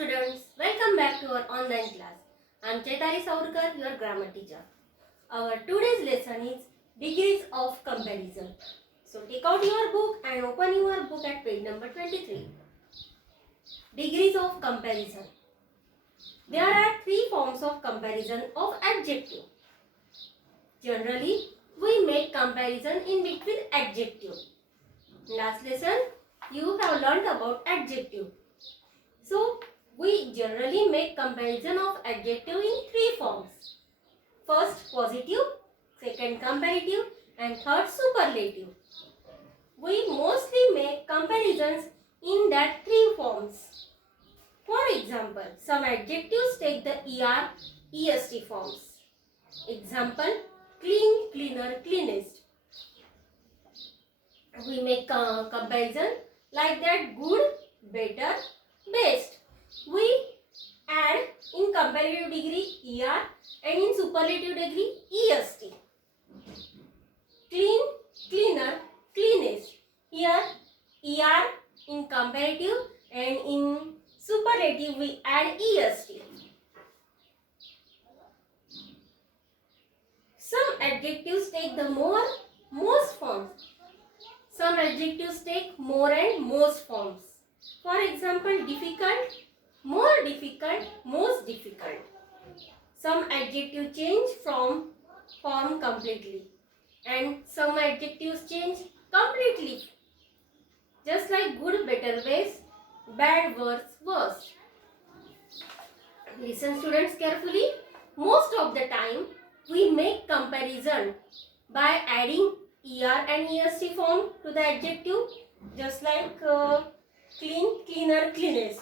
students, welcome back to our online class. I am Chaitari Saurkar, your grammar teacher. Our today's lesson is degrees of comparison. So take out your book and open your book at page number 23. Degrees of comparison. There are three forms of comparison of adjective. Generally, we make comparison in between adjective. Last lesson, you have learned about adjective. So, we generally make comparison of adjective in three forms. First, positive, second, comparative, and third, superlative. We mostly make comparisons in that three forms. For example, some adjectives take the ER, EST forms. Example, clean, cleaner, cleanest. We make comparison like that: good, better, best. We add in comparative degree ER and in superlative degree EST. Clean, cleaner, cleanest. Here ER in comparative and in superlative we add EST. Some adjectives take the more, most forms. Some adjectives take more and most forms. For example, difficult, more difficult, most difficult. Some adjectives change from form completely, and some adjectives change completely. Just like good, better, best, bad, worse, worst. Listen students carefully. Most of the time we make comparison by adding ER and EST form to the adjective, just like clean, cleaner, cleanest.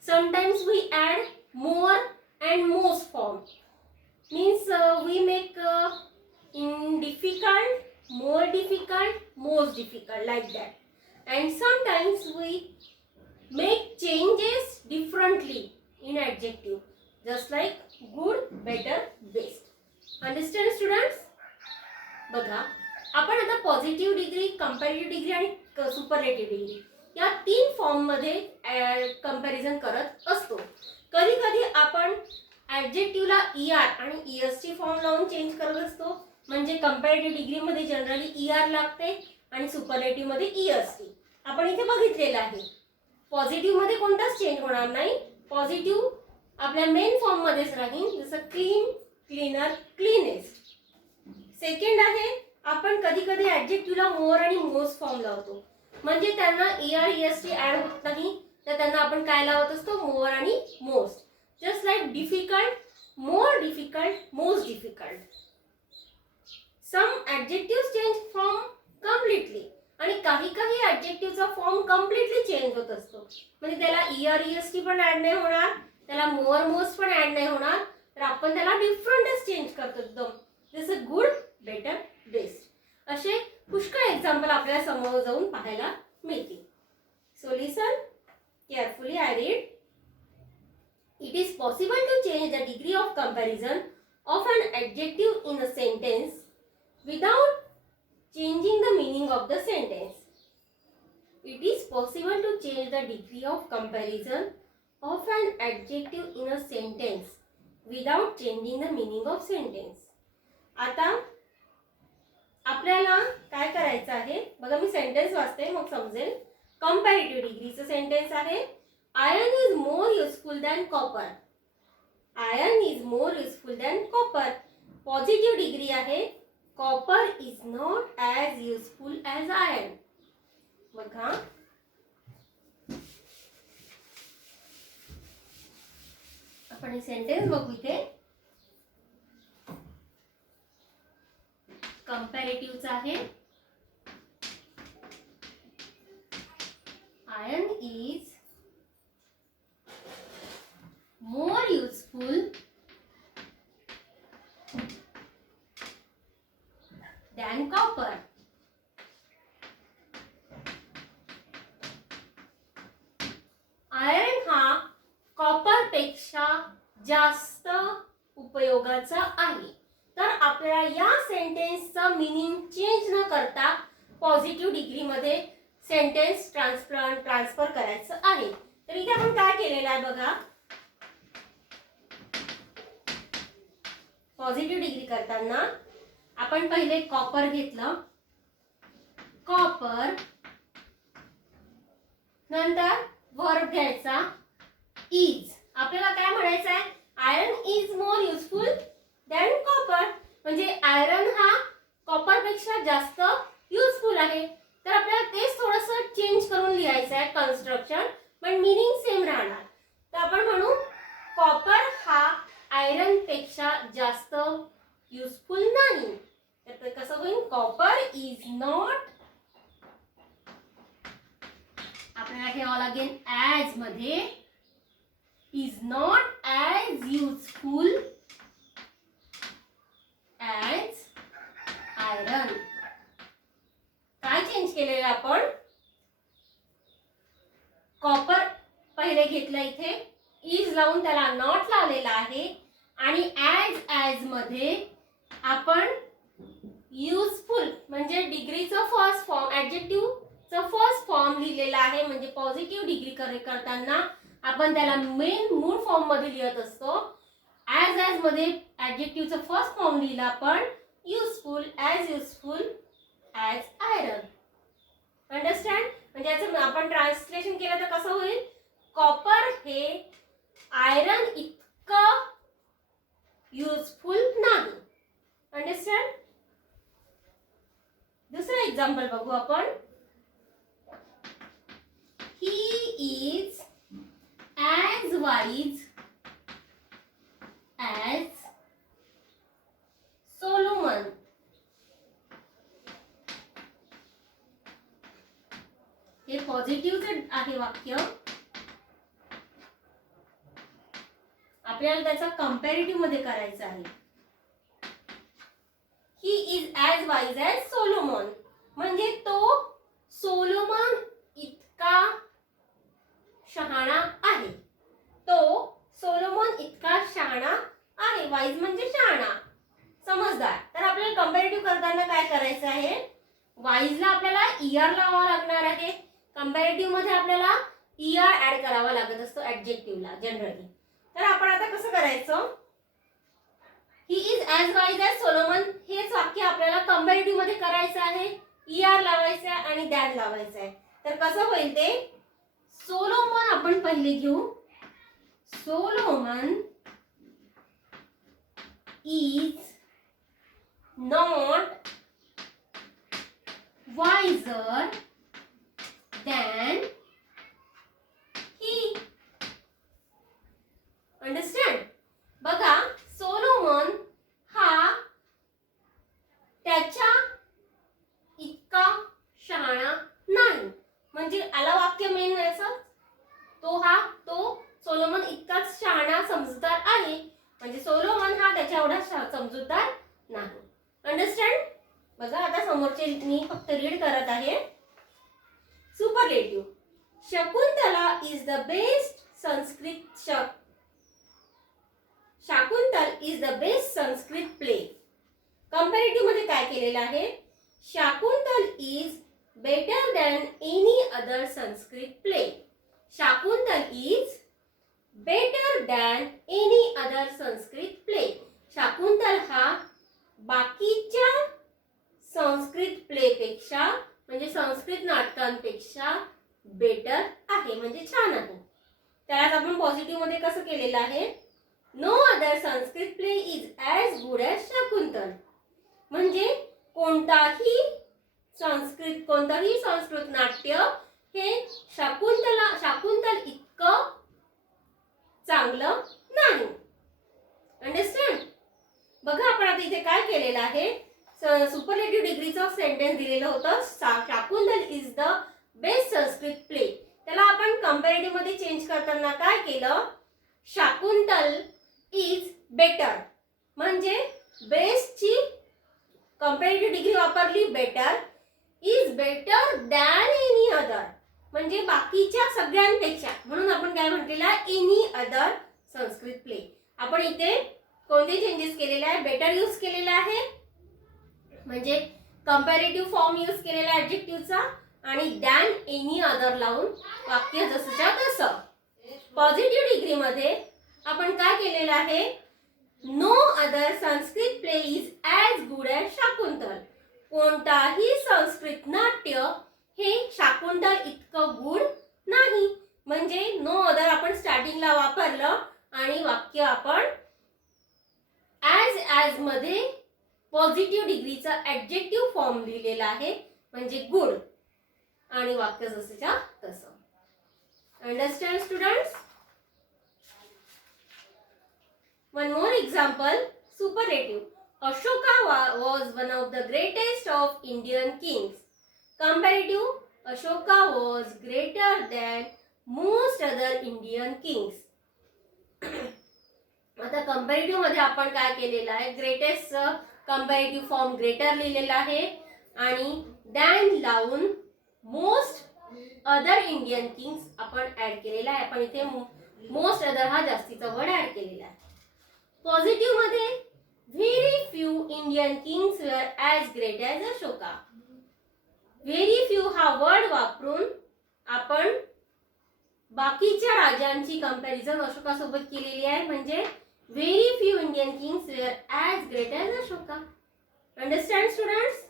Sometimes we add more and most form. Means we make in difficult, more difficult, most difficult, like that. And sometimes we make changes differently in adjective, just like good, better, best. Understand students? बघा, आपण आता positive degree, comparative degree आणि superlative degree या तीन form मध्ये comparison करत असतो. कधी कधी आपण ऍडजेक्टिव्हला ER आणि EST फॉर्म लावून चेंज करत असतो. म्हणजे कंपॅरेटिव्ह डिग्री मध्ये जनरली ER लागते आणि सुपरलेटिव्ह मध्ये EST. आपण इथे बघितलेलं आहे. पॉझिटिव्ह मध्ये कोणताच चेंज होणार नाही. पॉझिटिव्ह आपल्या मेन फॉर्म मध्येच राहील, जसं क्लीन, क्लीनर, क्लीनेस्ट. सेकंड आहे, आपण कधी कधी ऍडजेक्टिव्हला मोर आणि मोस्ट फॉर्म लावतो. म्हणजे त्यांना ER EST ऍड होत नाही, तर त्यांना आपण काय लावत असतो? मोर आणि most. Just like difficult, more difficult, most difficult. Some adjective change form completely आणि काही काही ऍडजेक्टिव्हचा फॉर्म कम्प्लिटली चेंज होत असतो. म्हणजे त्याला ER EST पण ऍड नाही होणार, त्याला मोर मोस्ट पण ऍड नाही होणार, तर आपण त्याला डिफरंटच चेंज करतो एकदम. जसं गुड, बेटर, बेस्ट. असे पुष्कळ एक्झाम्पल आपल्याला समोर जाऊन पाहायला मिळतील. So listen carefully. I read. It is possible to change the degree of comparison of an adjective in a sentence without changing the meaning of the sentence. It is possible to change the degree of comparison of an adjective in a sentence without changing the meaning of sentence. आता आपल्याला काय करायचं आहे बघा, मी sentence वाचते मग समजेल. Comparative डिग्रीचं सेंटेन्स आहे. Iron is more useful than copper. Iron is more useful than copper. Positive degree आहे. Copper is not as useful as iron. बघा, आपण हे सेंटेन्स बघू इथे. कंपॅरेटिव्हचं आहे. Iron is more useful than copper. Iron हा कॉपर पेक्षा जास्त उपयोगाचा आहे. तर आपल्याला या सेंटेन्सचं मीनिंग चेंज न करता पॉझिटिव्ह डिग्री मध्ये सेंटेन्स ट्रान्सफर करायचं आहे. तर इथे आपण काय केलेलं आहे बघा, पॉझिटिव्ह डिग्री करताना आपण पहिले कॉपर घेतलं, कॉपर, नंतर वर्ब घ्यायचा इज. आपल्याला काय म्हणायचं आहे, iron is more useful than copper, म्हणजे आयरन हा कॉपर पेक्षा जास्त युजफुल आहे. तर आपल्याला तेच थोडंसं चेंज करून लिहायचं आहे कन्स्ट्रक्शन, पण मीनिंग सेम राहणार. तर आपण म्हणू कॉपर हा आयरन पेक्षा जास्त युजफुल नाही. तर कसं होईल, कॉपर इज नॉट, आपल्याला ठेवावं लागेल ॲज मध्ये, is not as useful as iron. काय चेंज केलेलं आपण, कॉपर पहिले घेतलं, इथे इज लावून त्याला नॉट लावलेला आहे, आणि ॲज मध्ये आपण युजफुल म्हणजे डिग्रीचं फर्स्ट फॉर्म, ॲडजेक्टिव्हचं फर्स्ट फॉर्म लिहिलेला आहे. म्हणजे पॉझिटिव्ह डिग्री करताना आपण त्याला मेन मूळ फॉर्म मध्ये लिहित असतो. ॲज मध्ये ॲडजेक्टिव्हचं फर्स्ट फॉर्म लिहिला आपण, युजफुल ॲज आयरन. अंडरस्टँड? म्हणजे याचं आपण ट्रान्सलेशन केलं तर कसं होईल, कॉपर हे आयरन इतकं युजफुल नाही. अंडरस्टँड? दुसरं एक्झाम्पल बघू आपण. He is as wise as Solomon. हे पॉझिटिव्हचं आहे वाक्य. आपल्याला त्याचा कंपॅरेटिव्ह मध्ये करायचं आहे. He is as wise as Solomon, म्हणजे तो सोलोमन इतका शहाणा आहे. तो सोलोमन इतका शहाणा आहे. वाईज म्हणजे शहाणा, समजदार. तर आपल्याला कंपॅरेटिव्ह करताना काय करायचं आहे, वाईजला आपल्याला ईआर लावावा लागणार आहे. कंपॅरेटिव्ह मध्ये आपल्याला ईआर ऍड करावा लागत असतो ऍडजेक्टिव्हला जनरली. तर आपण आता कसं करायचं, he is as wise as Solomon हेच वाक्य आपल्याला कंपॅरेटिव्ह मध्ये करायचं आहे. ईआर लावायचं आहे आणि दॅन लावायचं आहे. तर कसं होईल ते, सोलोमन आपण पहिले घेऊ. Solomon is not wiser than he. Understand? बघा, सोलोमन हा त्याच्या इतका शहाणा नाही. म्हणजे आला वाक्य मेन असं, तो सोलोमन इतकाच शहाणा समजूतदार आहे. म्हणजे सोलोमन हा त्याच्या एवढा समजूतदार नाही. अंडरस्टँड? बघा आता समोरचे मी फक्त रीड करत आहे. Superlative. Shakuntala is the best Sanskrit Shakuntal is the best Sanskrit play. Comparative मध्ये काय केलेलं आहे, Shakuntal is better than any other Sanskrit play. Shakuntal is better than any other Sanskrit play. Shakuntal हा बाकीच्या संस्कृत प्ले पेक्षा म्हणजे संस्कृत नाटकांपेक्षा बेटर आहे, म्हणजे छान आहे. त्यालाच आपण पॉझिटिव्ह मध्ये कसं केलेलं आहे, no other Sanskrit play is as good as Shakuntal. म्हणजे कोणताही संस्कृत नाट्य हे शाकुंतल इतकं चांगलं नाही. अंडरस्टँड? बघा आपण आता इथे काय केलेलं आहे, सुपरलेटिव्ह डिग्रीचं सेंटेन्स दिलेलं होतं, Shakuntal is the best Sanskrit play. त्याला आपण कंपॅरेटिव्ह मध्ये चेंज करताना काय केलं, शाकुंतल इज बेटर, म्हणजे बेस्टची कंपॅरेटिव्ह डिग्री वापरली better. Is better than any other, म्हणजे बाकीच्या सगळ्यांपेक्षा. म्हणून आपण काय म्हटलेलं आहे, एनी अदर संस्कृत प्ले. आपण इथे कोणते चेंजेस केलेले आहे, बेटर यूज केलेला आहे, म्हणजे कंपॅरेटिव्ह फॉर्म यूज केलेला ऍडजेक्टिव्हचा, आणि दॅन एनी अदर लावून वाक्य जसंच्या तसं. पॉझिटिव्ह डिग्री मध्ये आपण काय केलेलं आहे, no other Sanskrit play is as good as Shakuntal. कोणताही संस्कृत नाट्य हे शाकुंतल इतकं गुड नाही. म्हणजे नो अदर आपण स्टार्टिंगला वापरलं आणि वाक्य आपण ॲज मध्ये पॉझिटिव्ह डिग्रीचा ॲडजेक्टिव्ह फॉर्म लिहिलेला आहे, म्हणजे गुड, आणि वाक्य जसंच्या तसं. Understand students? One more example, superlative. Ashoka was one of the greatest of Indian kings. Comparative, Ashoka was greater than most other Indian kings. आता कंपॅरेटिव्ह मध्ये आपण काय केलेलं आहे, ग्रेटेस्ट कंपॅरेटिव्ह फॉर्म ग्रेटर लिहिलेला आहे आणि दॅन लावून मोस्ट अदर इंडियन किंग्स आपण ऍड केलेला आहे. आपण इथे मोस्ट अदर हा जास्तीचा वर्ड ऍड केलेला आहे. पॉझिटिव्ह मध्ये very few Indian kings were as great as Ashoka. Very few हा वर्ड वापरून आपण बाकीच्या राजांची कंपॅरिझन अशोका सोबत केलेली आहे, म्हणजे very few Indian kings were as great as Ashoka. Understand students?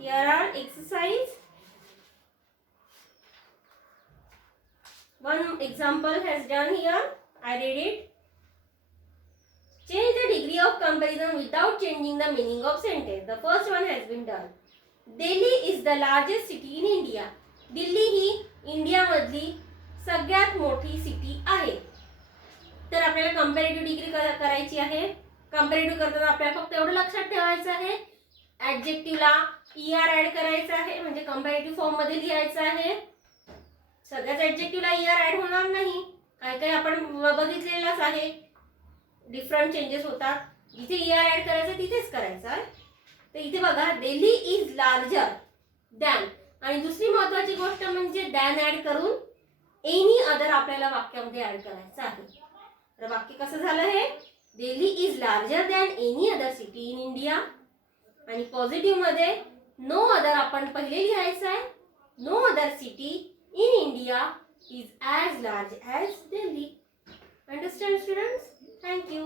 Here are exercise. One example has done here. I read it. Change the degree of comparison without changing the meaning of sentence. The first one has been done. Delhi is the largest city in India. Delhi he India मधली सगळ्यात मोठी city आहे. तर आपल्याला comparative degree करायची आहे. Comparative करताना आपल्याला फक्त एवढं लक्षात ठेवायचं आहे, ॲडजेक्टिव्हला ER ऍड करायचं आहे, म्हणजे कंपॅरेटिव्ह फॉर्म मध्ये लिहायचं आहे. सगळ्याच ॲडजेक्टिव्हला ER ऍड होणार नाही. काय काय आपण बघितलेलंच आहे, डिफरंट चेंजेस होतात. जिथे ER ऍड करायचं तिथेच करायचं आहे. तर इथे बघा, दिल्ली इज लार्जर दॅन, आणि दुसरी महत्वाची गोष्ट म्हणजे दॅन ऍड करून एनी अदर आपल्याला वाक्यामध्ये ऍड करायचं आहे. तर वाक्य कसं झालं हे, Delhi is larger than any other city in India. आणि पॉझिटिव्ह मध्ये नो अदर आपण पहिले लिहायचं आहे, no other city in India is as large as Delhi. Understand students? Thank you.